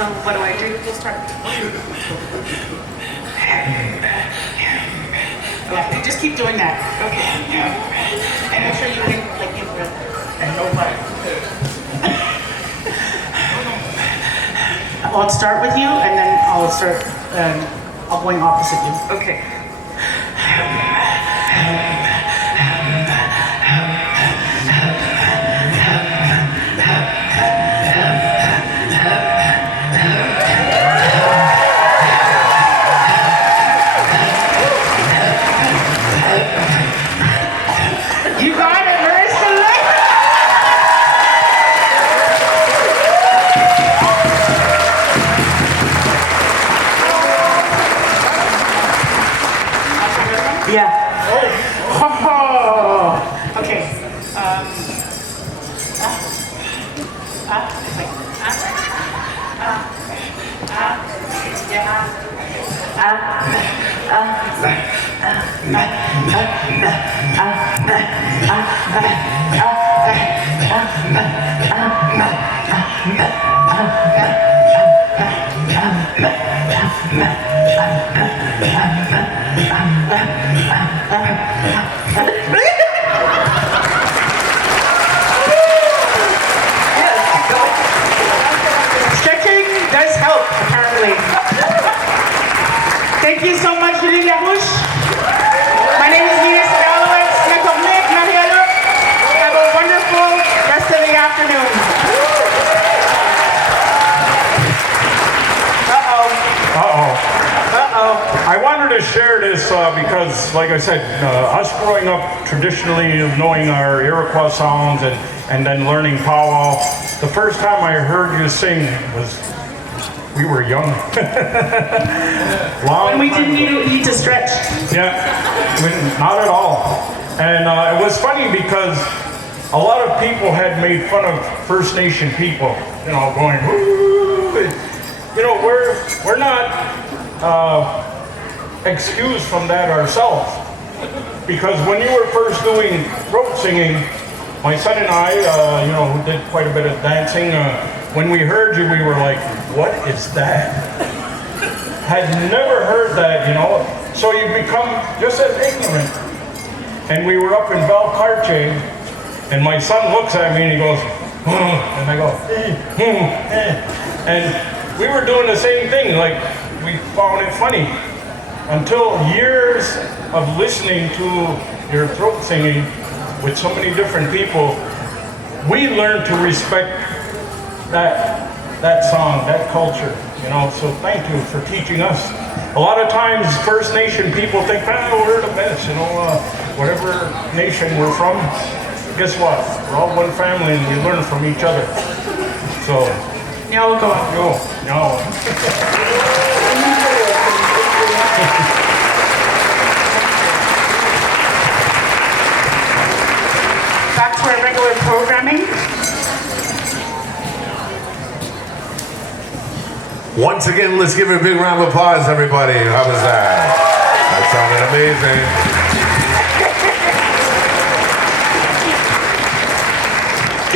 So what do I do? We'll start. Yeah, just keep doing that. Okay. And make sure you hit like in breath. And no fight. I'll start with you, and then I'll start. I'll going opposite you. Okay. You got it, Marissa. Yeah. Oh. Okay. Stretching does help, apparently. Thank you so much, Lilia Bush. My name is Nina Saralowitz. Have a wonderful rest of the afternoon. I wanted to share this because, like I said, us growing up traditionally knowing our Iroquois songs and then learning powwow, the first time I heard you sing was, we were young. When we didn't need to stretch. Yeah, not at all. And it was funny because a lot of people had made fun of First Nation people, you know, going, woo! You know, we're not excused from that ourselves. Because when you were first doing throat singing, my son and I, you know, who did quite a bit of dancing, when we heard you, we were like, what is that? Had never heard that, you know. So you become just as ignorant. And we were up in Valcartier, and my son looks at me and he goes, and I go, and we were doing the same thing, like we found it funny. Until years of listening to your throat singing with so many different people, we learned to respect that song, that culture, you know, so thank you for teaching us. A lot of times First Nation people think, oh, we're the best, you know, whatever nation we're from, guess what? We're all one family and we learn from each other. So, Now we'll go on. No. Back to our regular programming. Once again, let's give it a big round of applause, everybody. How was that? That sounded amazing.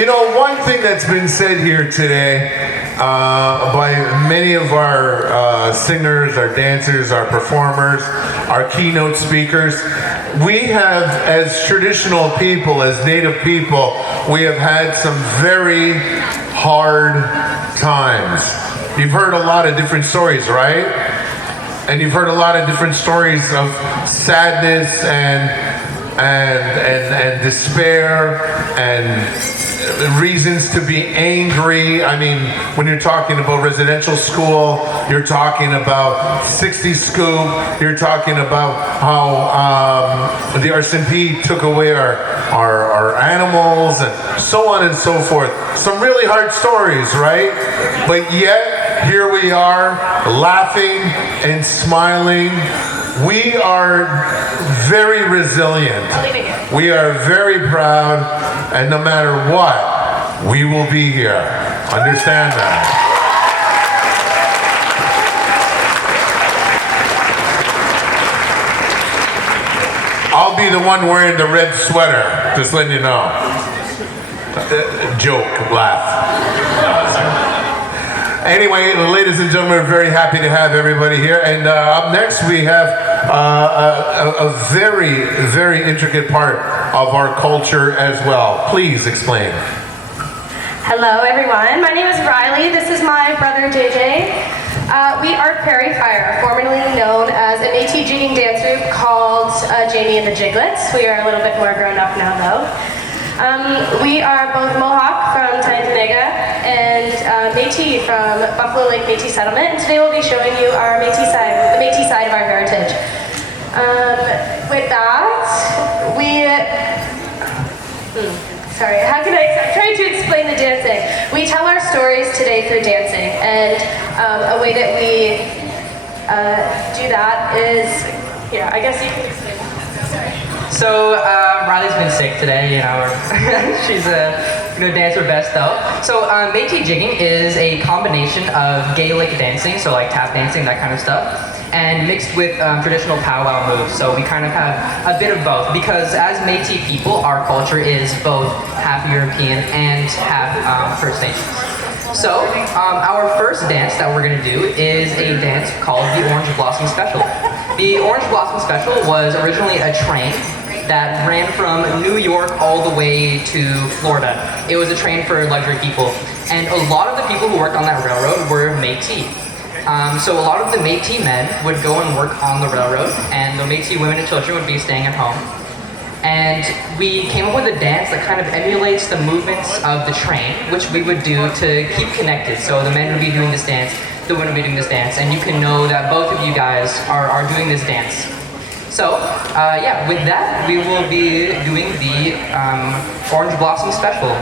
You know, one thing that's been said here today by many of our singers, our dancers, our performers, our keynote speakers, we have, as traditional people, as Native people, we have had some very hard times. You've heard a lot of different stories, right? And you've heard a lot of different stories of sadness and despair and reasons to be angry. I mean, when you're talking about residential school, you're talking about 60 Scoop, you're talking about how the RCMP took away our animals and so on and so forth. Some really hard stories, right? But yet, here we are, laughing and smiling. We are very resilient. We are very proud, and no matter what, we will be here. Understand that. I'll be the one wearing the red sweater, just letting you know. Joke, laugh. Anyway, ladies and gentlemen, we're very happy to have everybody here. And up next, we have a very, very intricate part of our culture as well. Please explain. Hello, everyone. My name is Riley. This is my brother, JJ. We are Prairie Fire, formerly known as a Métis jigging dance group called Jamie and the Jiglets. We are a little bit more grown up now, though. We are both Mohawk from Tyendinaga and Métis from Buffalo Lake Métis Settlement. And today we'll be showing you our Métis side, the Métis side of our heritage. With that, sorry, I'm trying to explain the dancing. We tell our stories today through dancing, and a way that we do that is, yeah, I guess you can explain. Sorry. So Riley's been sick today, you know. She's gonna dance her best though. So Métis jigging is a combination of Gaelic dancing, so like tap dancing, that kind of stuff, and mixed with traditional powwow moves. So we kind of have a bit of both, because as Métis people, our culture is both half European and half First Nations. So our first dance that we're gonna do is a dance called the Orange Blossom Special. The Orange Blossom Special was originally a train that ran from New York all the way to Florida. It was a train for luxury people. And a lot of the people who worked on that railroad were Métis. So a lot of the Métis men would go and work on the railroad, and the Métis women and children would be staying at home. And we came up with a dance that kind of emulates the movements of the train, which we would do to keep connected. So the men would be doing this dance, the women would be doing this dance, and you can know that both of you guys are doing this dance. So, yeah, with that, we will be doing the Orange Blossom Special.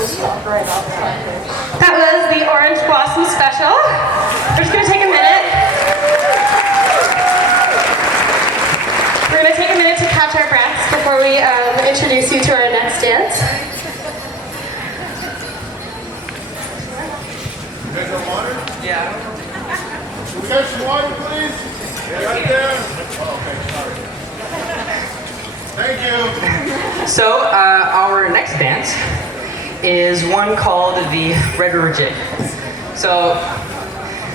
That was the Orange Blossom Special. We're just gonna take a minute. We're gonna take a minute to catch our breaths before we introduce you to our next dance. You guys want water? Yeah. Can we get some water, please? Yeah, right there. Oh, okay, sorry. Thank you. So our next dance is one called the Red River Jig. So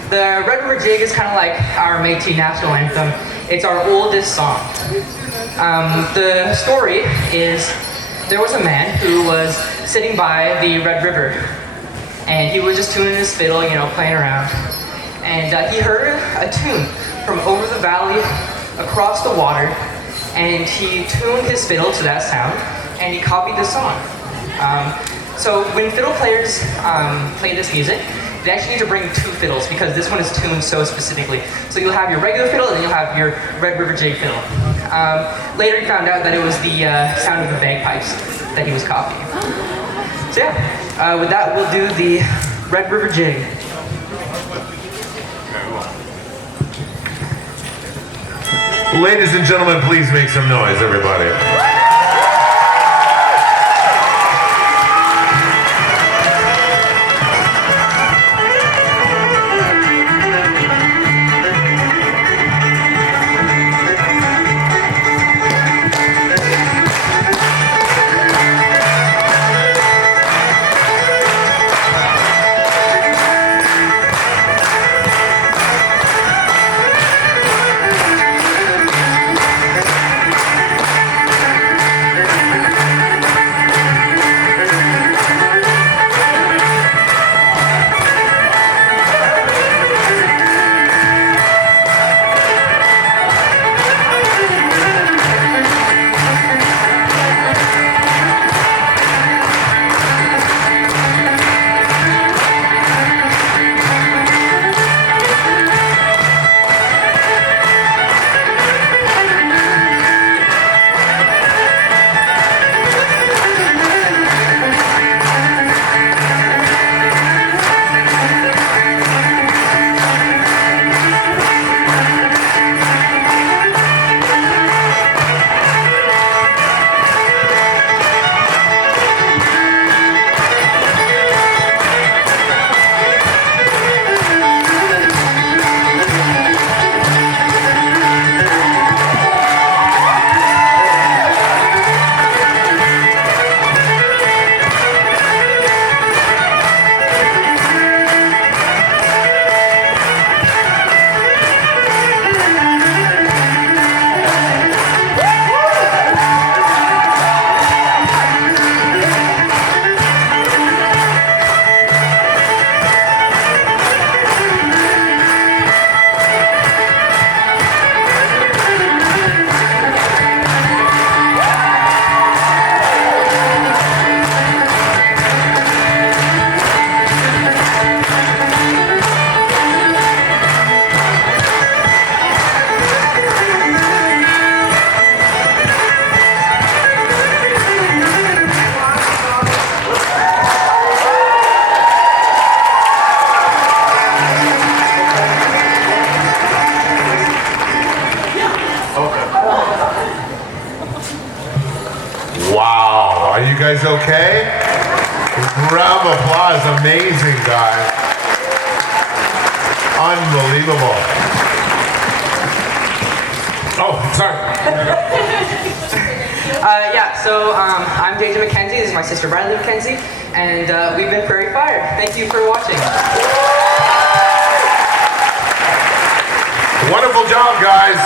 the Red River Jig is kind of like our Métis national anthem. It's our oldest song. The story is there was a man who was sitting by the Red River, and he was just tuning his fiddle, you know, playing around. And he heard a tune from over the valley, across the water, and he tuned his fiddle to that sound, and he copied the song. So when fiddle players play this music, they actually need to bring two fiddles because this one is tuned so specifically. So you'll have your regular fiddle and then you'll have your Red River Jig fiddle. Later he found out that it was the sound of the bagpipes that he was copying. So yeah, with that we'll do the Red River Jig. Ladies and gentlemen, please make some noise, everybody. Wow, are you guys okay? Round of applause, amazing guys. Unbelievable. Oh, sorry. I'm JJ McKenzie, this is my sister Riley McKenzie, and we've been Prairie Fire. Thank you for watching. Wonderful job, guys.